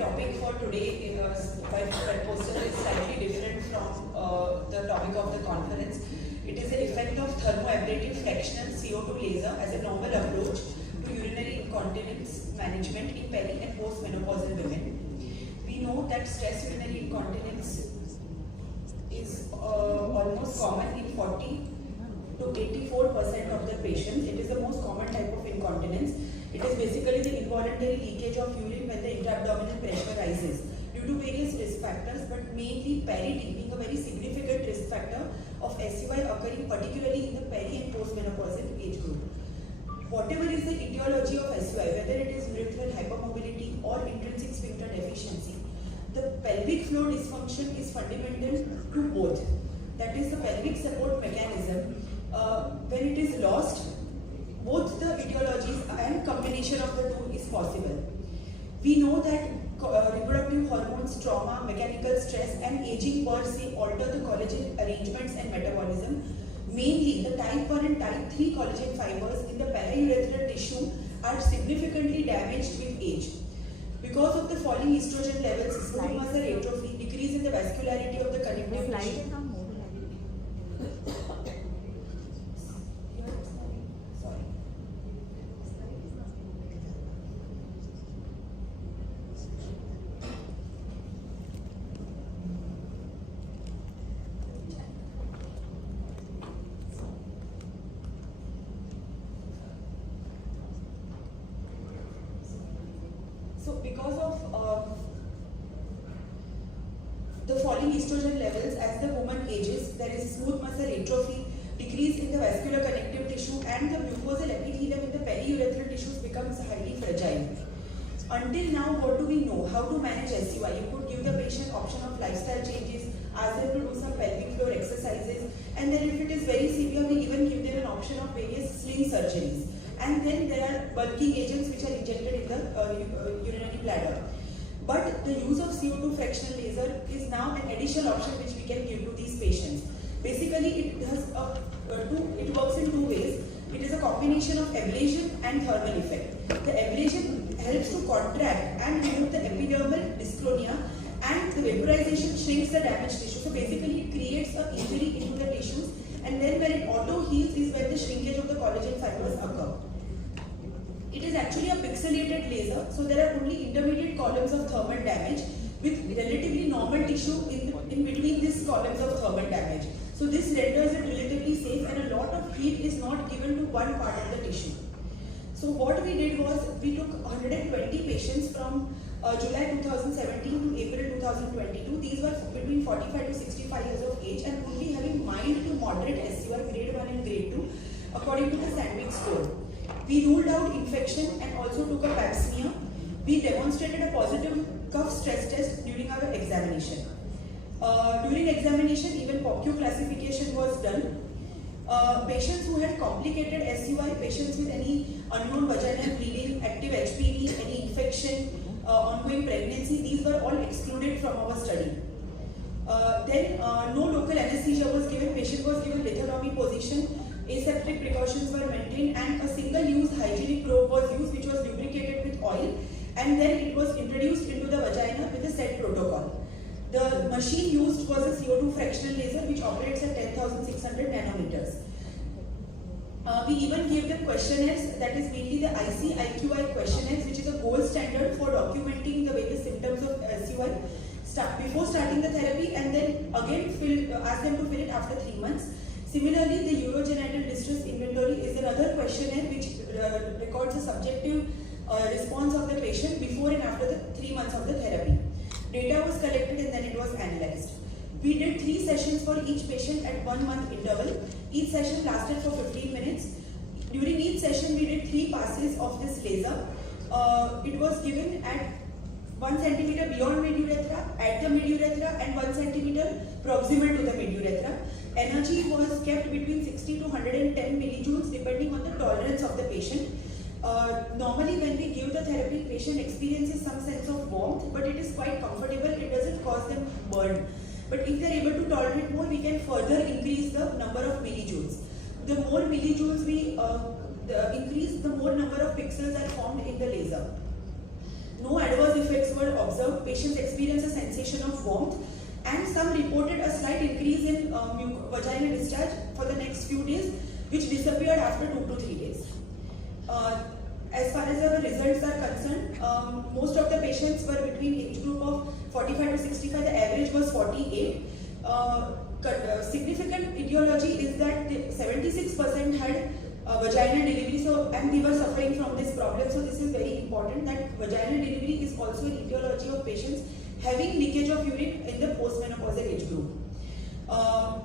topic for today, my poster is slightly different from the topic of the conference. It is the effect of thermoablative fractional CO2 laser as a novel approach to urinary incontinence management in peri and postmenopausal women. We know that stress urinary incontinence is almost common in 40 to 84% of the patients. It is the most common type of incontinence. It is basically the involuntary leakage of urine when the intra-abdominal pressure rises due to various risk factors, but mainly peri-D being a very significant risk factor of SUI occurring particularly in the peri and postmenopausal age group. Whatever is the etiology of SUI, whether it is urethral hypermobility or intrinsic sphincter deficiency, the pelvic floor dysfunction is fundamental to both. That is the pelvic support mechanism. When it is lost, both the etiologies and combination of the two is possible. We know that reproductive hormones, trauma, mechanical stress and aging per se alter the collagen arrangements and metabolism. Mainly the type 1 and type 3 collagen fibers in the paraurethral tissue are significantly damaged with age. Because of the falling estrogen levels, smooth muscle atrophy, decrease in the vascularity of the connective tissue. So because of the falling estrogen levels as the woman ages, there is smooth muscle atrophy, decrease in the vascular connective tissue and the mucosal epithelium in the periurethral tissues becomes highly fragile. Until now, what do we know? How to manage SUI? You could give the patient option of lifestyle changes, ask them to do some pelvic floor exercises, and then if it is very severe, we even give them an option of various sling surgeries. And then there are bulking agents which are injected in the urinary bladder. But the use of CO2 fractional laser is now an additional option which we can give to these patients. Basically, it works in two ways. It is a combination of ablation and thermal effect. The ablation helps to contract and remove the epidermal dyschronia, and the vaporization shrinks the damaged tissue. So basically, it creates an injury into the tissues, and then when it auto heals is when the shrinkage of the collagen fibers occur. It is actually a pixelated laser, so there are only intermediate columns of thermal damage with relatively normal tissue in between these columns of thermal damage. So this renders it relatively safe and a lot of heat is not given to one part of the tissue. So what we did was we took 120 patients from July 2017 to April 2022. These were between 45 to 65 years of age and only having mild to moderate SUI grade 1 and grade 2 according to the Sandvik score. We ruled out infection and also took a pap smear. We demonstrated a positive cuff stress test during our examination. During examination, even POCU classification was done. Patients who had complicated SUI, patients with any unknown vaginal bleeding, active HPV, any infection, ongoing pregnancy, these were all excluded from our study. Then no local anesthesia was given, patient was given lithotomy position, aseptic precautions were maintained and a single-use hygienic probe was used which was lubricated with oil, and then it was introduced into the vagina with a set protocol. The machine used was a CO2 fractional laser which operates at 10,600 nanometers. We even gave them questionnaires, that is mainly the IC-IQI questionnaires, which is a gold standard for documenting the various symptoms of SUI before starting the therapy, and then again ask them to fill it after 3 months. Similarly, the urogenital distress inventory is another questionnaire which records the subjective response of the patient before and after the 3 months of the therapy. Data was collected and then it was analyzed. We did 3 sessions for each patient at 1 month interval. Each session lasted for 15 minutes. During each session, we did 3 passes of this laser. It was given at 1 centimeter beyond mid-urethra, at the mid-urethra, and 1 centimeter proximal to the mid-urethra. Energy was kept between 60 to 110 millijoules depending on the tolerance of the patient. Normally when we give the therapy, patient experiences some sense of warmth, but it is quite comfortable, it doesn't cause them burn. But if they are able to tolerate more, we can further increase the number of millijoules. The more millijoules we increase, the more number of pixels are formed in the laser. No adverse effects were observed. Patients experienced a sensation of warmth, and some reported a slight increase in vaginal discharge for the next few days, which disappeared after 2 to 3 days. As far as our results are concerned, most of the patients were between age group of 45 to 65. The average was 48. Significant etiology is that 76% had vaginal delivery, and they were suffering from this problem. So this is very important, that vaginal delivery is also an etiology of patients having leakage of urine in the postmenopausal age group.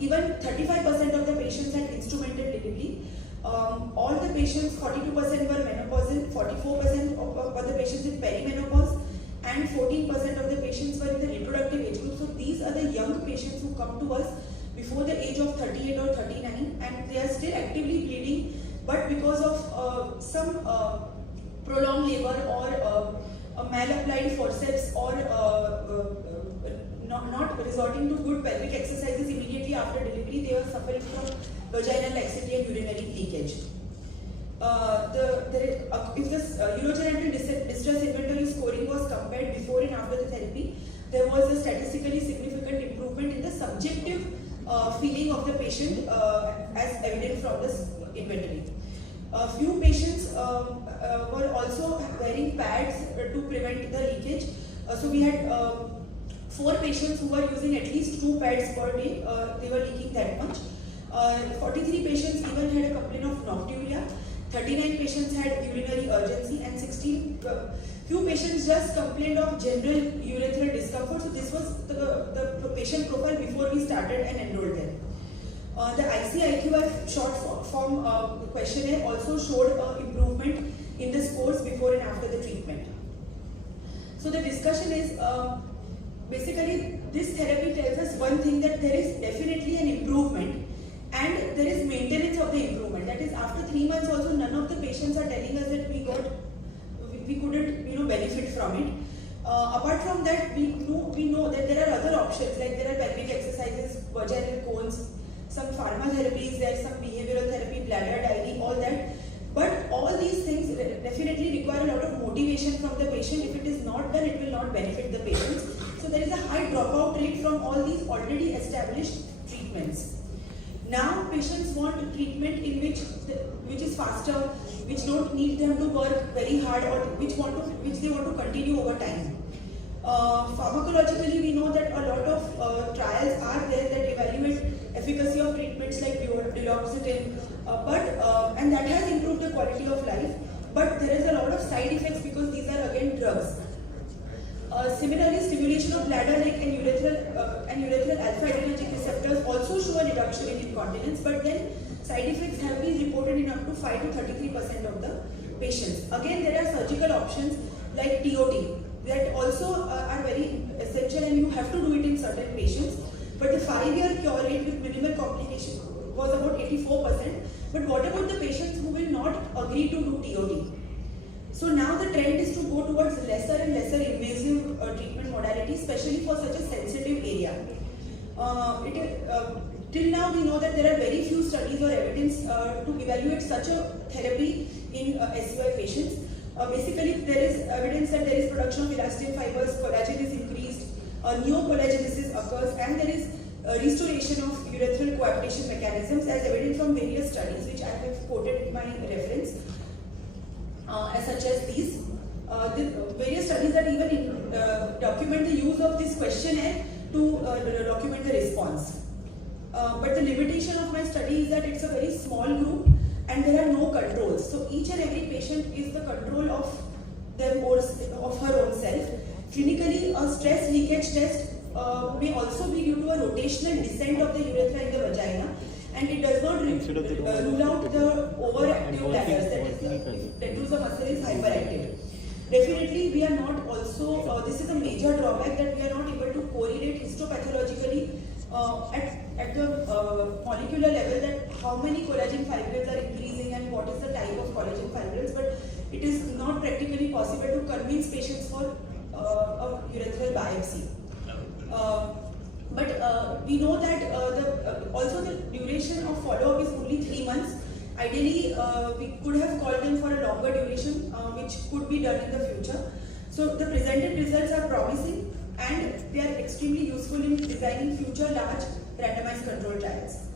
Even 35% of the patients had instrumental delivery. All the patients, 42% were menopausal, 44% of the patients in perimenopause, and 14% of the patients were in the reproductive age group. So these are the young patients who come to us before the age of 38 or 39, and they are still actively bleeding, but because of some prolonged labor or a malapplied forceps or not resorting to good pelvic exercises immediately after delivery, they are suffering from vaginal laxity and urinary leakage. If this urogenital distress inventory scoring was compared before and after the therapy, there was a statistically significant improvement in the subjective feeling of the patient as evident from this inventory. A few patients were also wearing pads to prevent the leakage. So we had 4 patients who were using at least 2 pads per day. They were leaking that much. 43 patients even had a complaint of nocturia. 39 patients had urinary urgency, and few patients just complained of general urethral discomfort. So this was the patient profile before we started and enrolled them. The ICIQF short form questionnaire also showed improvement in the scores before and after the treatment. So the discussion is basically this therapy tells us one thing, that there is definitely an improvement and there is maintenance of the improvement. That is, after 3 months also none of the patients are telling us that we couldn't benefit from it. Apart from that, we know that there are other options, like there are pelvic exercises, vaginal cones, some pharma therapies, there's some behavioral therapy, bladder dialing, all that. But all these things definitely require a lot of motivation from the patient. If it is not done, it will not benefit the patients. So there is a high dropout rate from all these already established treatments. Now patients want treatment in which is faster, which don't need them to work very hard, or which they want to continue over time. Pharmacologically, we know that a lot of trials are there that evaluate efficacy of treatments like duloxetine, and that has improved the quality of life. But there is a lot of side effects because these are again drugs. Similarly, stimulation of bladder neck and urethral alpha-adrenergic receptors also show a reduction in incontinence, but then side effects have been reported in up to 5 to 33% of the patients. Again, there are surgical options like TOT that also are very essential, and you have to do it in certain patients. But the 5-year cure rate with minimal complication was about 84%. But what about the patients who will not agree to do TOT? So now the trend is to go towards lesser and lesser invasive treatment modalities, especially for such a sensitive area. Till now we know that there are very few studies or evidence to evaluate such a therapy in SUI patients. Basically, there is evidence that there is production of elastin fibers, collagen is increased, neocollagenesis occurs, and there is restoration of urethral coaptation mechanisms as evident from various studies which I have quoted in my reference. Such as these. The various studies that even document the use of this questionnaire to document the response. But the limitation of my study is that it's a very small group and there are no controls. So each and every patient is the control of them or of her own self. Clinically, a stress leakage test may also be due to a rotational descent of the urethra in the vagina, and it does not rule out the overactive bladders, that is, the detrusor muscle is hyperactive. Definitely, we are not also, this is a major drawback, that we are not able to correlate histopathologically at the molecular level that how many collagen fibrils are increasing and what is the type of collagen fibrils, but it is not practically possible to convince patients for a urethral biopsy. But we know that also the duration of follow-up is only 3 months. Ideally, we could have called them for a longer duration, which could be done in the future. So the presented results are promising and they are extremely useful in designing future large randomized control trials.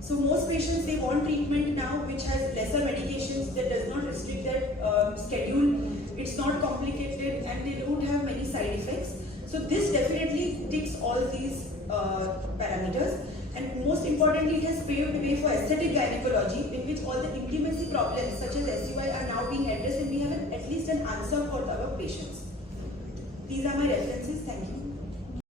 So most patients, they want treatment now which has lesser medications, that does not restrict their schedule, it's not complicated and they don't have many side effects. So this definitely ticks all these parameters, and most importantly it has paved way for aesthetic gynecology in which all the intimacy problems such as SUI are now being addressed and we have at least an answer for our patients. These are my references. Thank you.